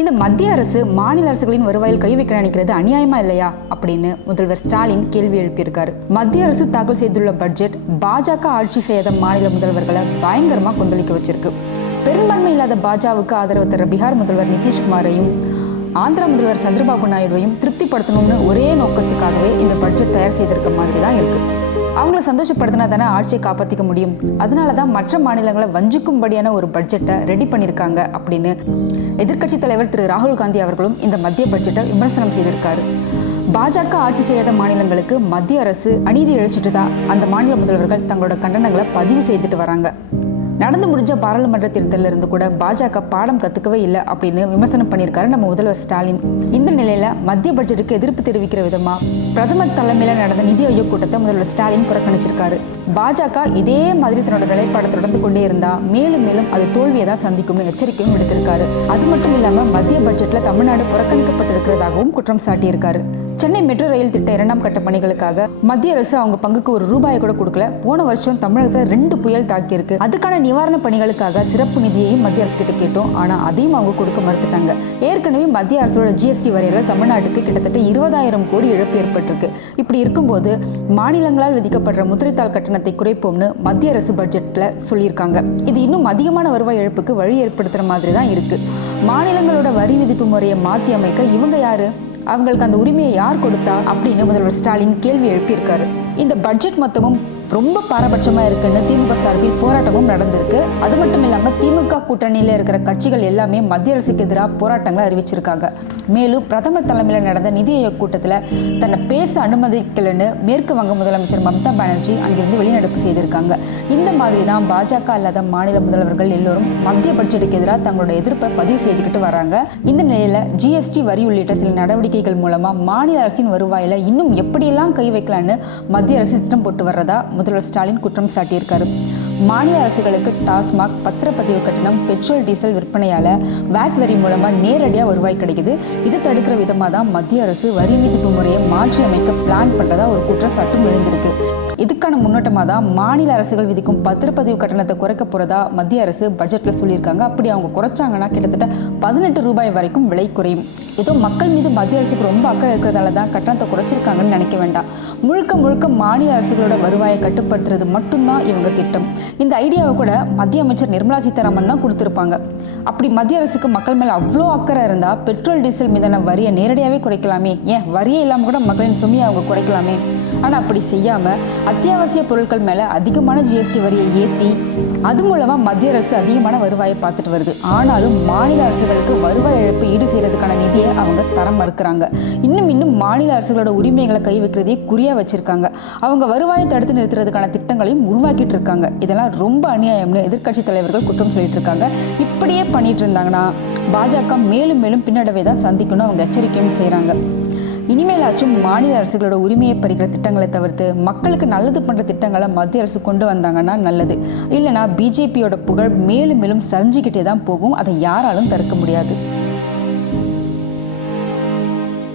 இந்த மத்திய அரசு மாநில அரசுகளின் வருவாயில் கை வைக்க நினைக்கிறது அநியாயமா இல்லையா அப்படின்னு முதல்வர் ஸ்டாலின் கேள்வி எழுப்பியிருக்காரு. மத்திய அரசு தாக்கல் செய்துள்ள பட்ஜெட் பாஜக ஆட்சி செய்யாத மாநில முதல்வர்களை பயங்கரமா கொந்தளிக்க வச்சிருக்கு. பெரும்பான்மை இல்லாத பாஜகவுக்கு ஆதரவு தர பீகார் முதல்வர் நிதிஷ்குமாரையும் ஆந்திரா முதல்வர் சந்திரபாபு நாயுடுவையும் திருப்திப்படுத்தணும்னு ஒரே நோக்கத்துக்காகவே இந்த பட்ஜெட் தயார் செய்திருக்க மாதிரி தான் இருக்கு. அவங்கள சந்தோஷப்படுத்தினா தானே ஆட்சியை காப்பாற்றிக்க முடியும். அதனால தான் மற்ற மாநிலங்களை வஞ்சிக்கும்படியான ஒரு பட்ஜெட்டை ரெடி பண்ணியிருக்காங்க அப்படின்னு எதிர்க்கட்சித் தலைவர் திரு ராகுல் காந்தி அவர்களும் இந்த மத்திய பட்ஜெட்டை விமர்சனம் செய்திருக்காரு. பாஜக ஆட்சி செய்யாத மாநிலங்களுக்கு மத்திய அரசு அநீதி இழைச்சிட்டு தான் அந்த மாநில முதல்வர்கள் தங்களோட கண்டனங்களை பதிவு செய்துட்டு வராங்க. நடந்து முடிஞ்ச பாராளுமன்ற தேர்தலில் இருந்து கூட பாஜக பாடம் கத்துக்கவே இல்லை அப்படின்னு விமர்சனம் பண்ணியிருக்காரு நம்ம முதல்வர் ஸ்டாலின். இந்த நிலையில மத்திய பட்ஜெட்டுக்கு எதிர்ப்பு தெரிவிக்கிற விதமா பிரதமர் தலைமையில நடந்த நிதி ஆயோக் கூட்டத்தை முதல்வர் ஸ்டாலின் புறக்கணிச்சிருக்காரு. பாஜக இதே மாதிரி தன்னோட நிலைப்பாடை தொடர்ந்து கொண்டே இருந்தா மேலும் மேலும் அது தோல்வியை தான் சந்திக்கும்னு எச்சரிக்கையும் விடுத்திருக்காரு. அது மட்டும் இல்லாம மத்திய பட்ஜெட்ல தமிழ்நாடு புறக்கணிக்கப்பட்டிருக்கிறதாகவும் குற்றம் சாட்டியிருக்காரு. சென்னை மெட்ரோ ரயில் திட்ட 2ஆம் கட்ட பணிகளுக்காக மத்திய அரசு அவங்க பங்குக்கு ₹1 கூட கொடுக்கல. போன வருஷம் தமிழகத்தில் 2 புயல் தாக்கியிருக்கு. அதுக்கான நிவாரண பணிகளுக்காக சிறப்பு நிதியையும் மத்திய அரசு கிட்ட கேட்டோம். ஆனா அதையும் அவங்க கொடுக்க மறுத்துட்டாங்க. ஏற்கனவே மத்திய அரசோட GST வரையில தமிழ்நாட்டுக்கு கிட்டத்தட்ட 20,000 கோடி இழப்பு ஏற்பட்டிருக்கு. இப்படி இருக்கும்போது மாநிலங்களால் விதிக்கப்படுற முத்திரைத்தாள் கட்டணத்தை குறைப்போம்னு மத்திய அரசு பட்ஜெட்ல சொல்லியிருக்காங்க. இது இன்னும் அதிகமான வருவாய் இழப்புக்கு வழி ஏற்படுத்துற மாதிரி தான் இருக்கு. மாநிலங்களோட வரி விதிப்பு முறையை மாற்றி அமைக்க இவங்க யாரு, அவங்களுக்கு அந்த உரிமையை யார் கொடுத்தா அப்படின்னு முதல்வர் ஸ்டாலின் கேள்வி எழுப்பியிருக்காரு. இந்த பட்ஜெட் மொத்தமும் ரொம்ப பாரபட்சமா இருக்குன்னு திமுக சார்பில் போராட்டமும் நடந்திருக்கு. அது மட்டும் இல்லாம திமுக கூட்டணியில இருக்கிற கட்சிகள் எல்லாமே மத்திய அரசுக்கு எதிராக போராட்டங்களை அறிவிச்சிருக்காங்க. மேலும் பிரதமர் தலைமையில் நடந்த நிதி ஆயோக் கூட்டத்தில் தன்னை பேச அனுமதிக்கலன்னு மேற்கு வங்க முதலமைச்சர் மம்தா பானர்ஜி அங்கிருந்து வெளிநடப்பு செய்திருக்காங்க. இந்த மாதிரி தான் பாஜக அல்லாத மாநில முதல்வர்கள் எல்லோரும் மத்திய பட்ஜெட்டுக்கு எதிராக தங்களோட எதிர்ப்பை பதிவு செய்துக்கிட்டு வராங்க. இந்த நிலையில GST வரி உள்ளிட்ட சில நடவடிக்கைகள் மூலமா மாநில அரசின் வருவாயில இன்னும் எப்படியெல்லாம் கை வைக்கலான்னு மத்திய அரசு திட்டம் போட்டு வர்றதா முதல்வர் ஸ்டாலின் குற்றம் சாட்டியிருக்காரு. மாநில அரசுகளுக்கு டாஸ்மாக், பத்திரப்பதிவு கட்டணம், பெட்ரோல் டீசல் விற்பனையால வாட் வரி மூலமா நேரடியா வருவாய் கிடைக்குது. இது தடுக்கிற விதமா தான் மத்திய அரசு வரி விதிப்பு முறையை மாற்றி அமைக்க பிளான் பண்றதா ஒரு குற்றச்சாட்டும் எழுந்திருக்கு. இதுக்கான முன்னோட்டமாக தான் மாநில அரசுகள் விதிக்கும் பத்திரப்பதிவு கட்டணத்தை குறைக்க போறதா மத்திய அரசு பட்ஜெட்ல சொல்லியிருக்காங்க. அப்படி அவங்க குறைச்சாங்கன்னா கிட்டத்தட்ட ₹18 வரைக்கும் விலை குறையும். ஏதோ மக்கள் மீது மத்திய அரசுக்கு ரொம்ப அக்கறை இருக்கிறதால தான் கட்டணத்தை குறைச்சிருக்காங்கன்னு நினைக்க வேண்டாம். முழுக்க முழுக்க மாநில அரசுகளோட வருவாயை கட்டுப்படுத்துறது மட்டும்தான் இவங்க திட்டம். இந்த ஐடியாவை கூட மத்திய அமைச்சர் நிர்மலா சீதாராமன் தான் கொடுத்துருப்பாங்க. அப்படி மத்திய அரசுக்கு மக்கள் மேலே அவ்வளோ அக்கறை இருந்தால் பெட்ரோல் டீசல் மீதான வரியை நேரடியாகவே குறைக்கலாமே, ஏன் வரியே இல்லாமல் கூட மக்களின் சுமையை அவங்க குறைக்கலாமே. ஆனால் அப்படி செய்யாமல் அத்தியாவசிய பொருட்கள் மேலே அதிகமான GST வரியை ஏற்றி அது மூலமாக மத்திய அரசு அதிகமான வருவாயை பார்த்துட்டு வருது. ஆனாலும் மாநில அரசுகளுக்கு வருவாய் இழப்பு ஈடு செய்யறதுக்கான நிதியை அவங்க தரம் மறுக்கிறாங்க. இன்னும் மாநில அரசுகளோட உரிமைகளை கை வைக்கிறதே குறியா வச்சிருக்காங்க. அவங்க வருவாயை தடுத்து நிறுத்துறதுக்கான திட்டங்களையும் உருவாக்கிட்டு இருக்காங்க. இதெல்லாம் ரொம்ப அநியாயம்னு எதிர்க்கட்சி தலைவர்கள் குற்றம் சொல்லிட்டு இருக்காங்க. இப்படியே பண்ணிட்டு இருந்தாங்கன்னா பாஜக மேலும் மேலும் பின்னடைவை தான் சந்திக்கணும் அவங்க எச்சரிக்கையும் செய்கிறாங்க. இனிமேலாச்சும் மாநில அரசுகளோட உரிமையை பறிக்கிற திட்டங்களை தவிர்த்து மக்களுக்கு நல்லது பண்ணுற திட்டங்களை மத்திய அரசு கொண்டு வந்தாங்கன்னா நல்லது. இல்லைனா பிஜேபியோட புகழ் மேலும் மேலும் சரிஞ்சிக்கிட்டே தான் போகும். அதை யாராலும் தடுக்க முடியாது.